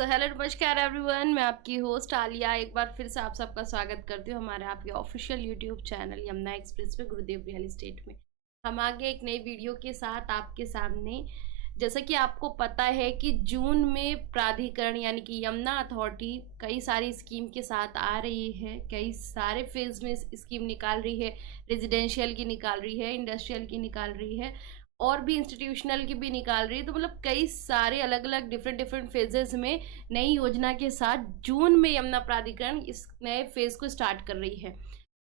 Hello नमस्कार everyone, मैं आपकी होस्ट आलिया एक बार फिर से आप सबका स्वागत करती हूँ हमारे आपके official YouTube channel Yamuna express पे गुरुदेव रियल एस्टेट में। हम आगे एक नई वीडियो के साथ आपके सामने। जैसा कि आपको पता है कि जून में प्राधिकरण यानी कि यमुना अथॉरिटी कई सारी स्कीम के साथ आ रही है, कई सारे फेज में स्कीम निकाल रही है। रेजिडेंशियल की निकाल रही है, इंडस्ट्रियल की निकाल रही है और भी इंस्टीट्यूशनल की भी निकाल रही है। तो मतलब कई सारे अलग अलग डिफरेंट फेजेस में नई योजना के साथ जून में यमुना प्राधिकरण इस नए फेज को स्टार्ट कर रही है।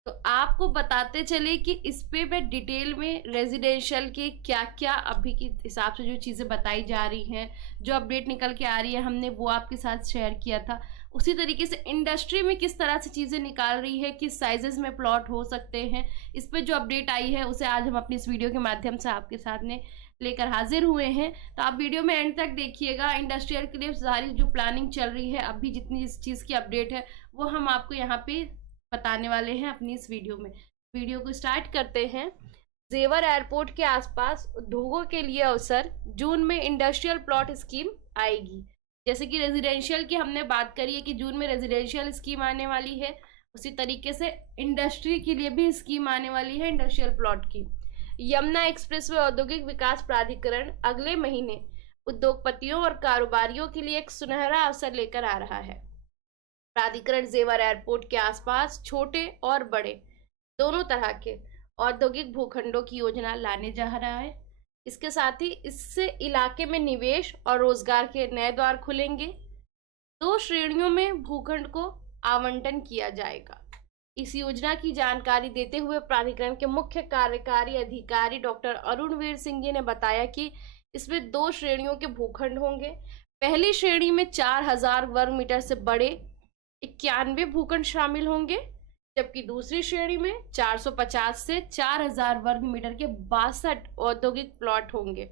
तो आपको बताते चले कि इस पे मैं डिटेल में रेजिडेंशियल के क्या क्या अभी के हिसाब से जो चीज़ें बताई जा रही हैं, जो अपडेट निकल के आ रही है, हमने वो आपके साथ शेयर किया था। उसी तरीके से इंडस्ट्री में किस तरह से चीज़ें निकाल रही है, किस साइजेस में प्लॉट हो सकते हैं, इस पर जो अपडेट आई है उसे आज हम अपनी इस वीडियो के माध्यम से आपके साथ में लेकर हाजिर हुए हैं। तो आप वीडियो में एंड तक देखिएगा। इंडस्ट्रियल के लिए सारी जो प्लानिंग चल रही है, अभी जितनी इस चीज़ की अपडेट है वो हम आपको यहाँ पे बताने वाले हैं अपनी इस वीडियो में। वीडियो को स्टार्ट करते हैं। जेवर एयरपोर्ट के आसपास उद्योगों के लिए अवसर, जून में इंडस्ट्रियल प्लॉट स्कीम आएगी। जैसे कि रेजिडेंशियल की हमने बात करी है कि जून में रेजिडेंशियल स्कीम आने वाली है, उसी तरीके से इंडस्ट्री के लिए भी स्कीम आने वाली है इंडस्ट्रियल प्लॉट की। यमुना एक्सप्रेसवे औद्योगिक विकास प्राधिकरण अगले महीने उद्योगपतियों और कारोबारियों के लिए एक सुनहरा अवसर लेकर आ रहा है। प्राधिकरण जेवर एयरपोर्ट के आसपास छोटे और बड़े दोनों तरह के औद्योगिक भूखंडों की योजना लाने जा रहा है। इसके साथ ही इससे इलाके में निवेश और रोजगार के नए द्वार खुलेंगे। 2 श्रेणियों में भूखंड को आवंटन किया जाएगा। इस योजना की जानकारी देते हुए प्राधिकरण के मुख्य कार्यकारी अधिकारी डॉक्टर अरुणवीर सिंह जी ने बताया कि इसमें 2 श्रेणियों के भूखंड होंगे। पहली श्रेणी में 4000 वर्ग मीटर से बड़े 91 भूखंड शामिल होंगे, जबकि दूसरी श्रेणी में 450 से 4000 वर्ग मीटर के 62 औद्योगिक प्लॉट होंगे।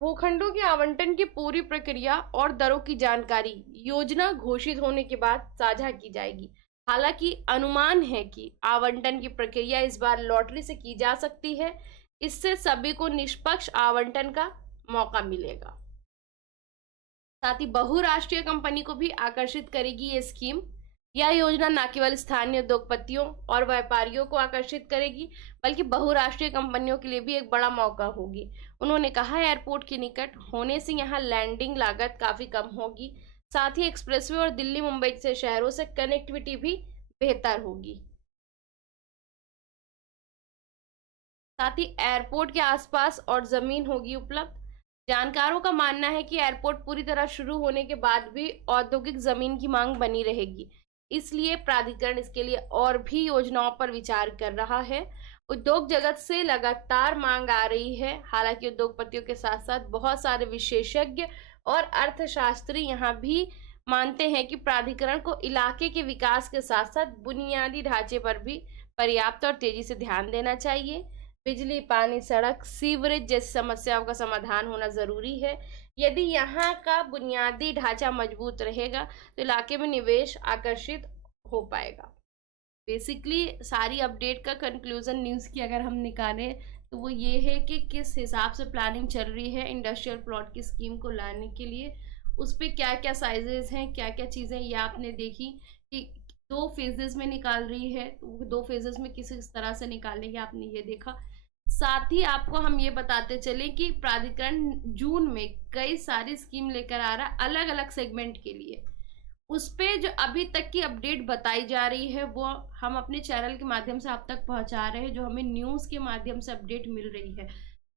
भूखंडों के आवंटन की पूरी प्रक्रिया और दरों की जानकारी योजना घोषित होने के बाद साझा की जाएगी। हालांकि अनुमान है कि आवंटन की प्रक्रिया इस बार लॉटरी से की जा सकती है। इससे सभी को निष्पक्ष आवंटन का मौका मिलेगा। साथ ही बहुराष्ट्रीय कंपनी को भी आकर्षित करेगी ये स्कीम। यह योजना न केवल स्थानीय उद्योगपतियों और व्यापारियों को आकर्षित करेगी, बल्कि बहुराष्ट्रीय कंपनियों के लिए भी एक बड़ा मौका होगी। उन्होंने कहा एयरपोर्ट के निकट होने से यहाँ लैंडिंग लागत काफी कम होगी। साथ ही एक्सप्रेसवे और दिल्ली मुंबई से शहरों से कनेक्टिविटी भी बेहतर होगी। साथ ही एयरपोर्ट के आसपास और जमीन होगी उपलब्ध। जानकारों का मानना है कि एयरपोर्ट पूरी तरह शुरू होने के बाद भी औद्योगिक जमीन की मांग बनी रहेगी। इसलिए प्राधिकरण इसके लिए और भी योजनाओं पर विचार कर रहा है। उद्योग जगत से लगातार मांग आ रही है। हालांकि उद्योगपतियों के साथ साथ बहुत सारे विशेषज्ञ और अर्थशास्त्री यहाँ भी मानते हैं कि प्राधिकरण को इलाके के विकास के साथ साथ बुनियादी ढांचे पर भी पर्याप्त और तेजी से ध्यान देना चाहिए। बिजली, पानी, सड़क, सीवरेज जैसी समस्याओं का समाधान होना जरूरी है। यदि यहाँ का बुनियादी ढांचा मजबूत रहेगा तो इलाके में निवेश आकर्षित हो पाएगा। बेसिकली सारी अपडेट का कंक्लूजन न्यूज़ की अगर हम निकालें तो वो ये है कि किस हिसाब से प्लानिंग चल रही है इंडस्ट्रियल प्लॉट की स्कीम को लाने के लिए। उस पर क्या क्या साइजेस हैं, क्या क्या चीज़ें, ये आपने देखी कि 2 फेजेस में निकाल रही है। तो 2 फेजेस में किस तरह से निकालेंगे आपने ये देखा। साथ ही आपको हम ये बताते चले कि प्राधिकरण जून में कई सारी स्कीम लेकर आ रहा है अलग अलग सेगमेंट के लिए। उस पे जो अभी तक की अपडेट बताई जा रही है वो हम अपने चैनल के माध्यम से आप तक पहुंचा रहे हैं, जो हमें न्यूज़ के माध्यम से अपडेट मिल रही है।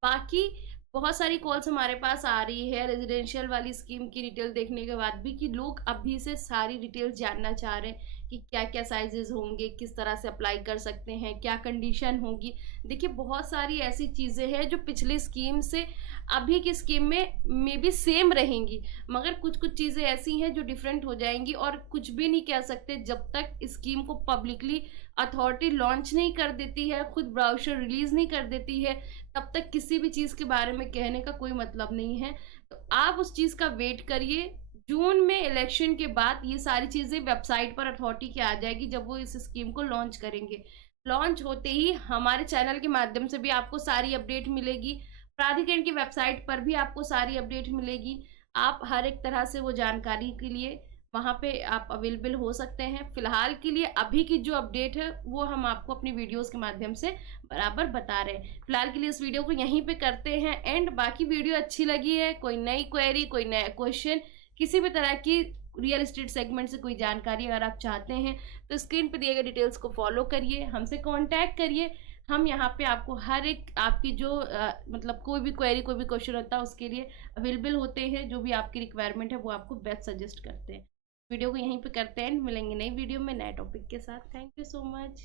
बाकी बहुत सारी कॉल्स हमारे पास आ रही है रेजिडेंशियल वाली स्कीम की डिटेल देखने के बाद भी, कि लोग अभी से सारी डिटेल्स जानना चाह रहे हैं कि क्या क्या साइजेस होंगे, किस तरह से अप्लाई कर सकते हैं, क्या कंडीशन होगी। देखिए बहुत सारी ऐसी चीज़ें हैं जो पिछली स्कीम से अभी की स्कीम में मे बी सेम रहेंगी, मगर कुछ कुछ चीज़ें ऐसी हैं जो डिफरेंट हो जाएंगी। और कुछ भी नहीं कह सकते जब तक स्कीम को पब्लिकली अथॉरिटी लॉन्च नहीं कर देती है, खुद ब्राउचर रिलीज नहीं कर देती है, तब तक किसी भी चीज़ के बारे में कहने का कोई मतलब नहीं है। तो आप उस चीज़ का वेट करिए। जून में इलेक्शन के बाद ये सारी चीज़ें वेबसाइट पर अथॉरिटी की आ जाएगी जब वो इस स्कीम को लॉन्च करेंगे। लॉन्च होते ही हमारे चैनल के माध्यम से भी आपको सारी अपडेट मिलेगी, प्राधिकरण की वेबसाइट पर भी आपको सारी अपडेट मिलेगी। आप हर एक तरह से वो जानकारी के लिए वहाँ पे आप अवेलेबल हो सकते हैं। फिलहाल के लिए अभी की जो अपडेट है वो हम आपको अपनी वीडियोस के माध्यम से बराबर बता रहे हैं। फिलहाल के लिए इस वीडियो को यहीं पे करते हैं एंड। बाकी वीडियो अच्छी लगी है, कोई नई क्वेरी, कोई नया क्वेश्चन, किसी भी तरह की रियल एस्टेट सेगमेंट से कोई जानकारी अगर आप चाहते हैं तो स्क्रीन पे दिए गए डिटेल्स को फॉलो करिए, हमसे कांटेक्ट करिए। हम यहाँ पे आपको हर एक आपकी जो मतलब कोई भी क्वेरी, कोई भी क्वेश्चन होता है उसके लिए अवेलेबल होते हैं। जो भी आपकी रिक्वायरमेंट है वो आपको बेस्ट सजेस्ट करते हैं। वीडियो को यहीं पे करते हैं, मिलेंगे नई वीडियो में नए टॉपिक के साथ। Thank you so much.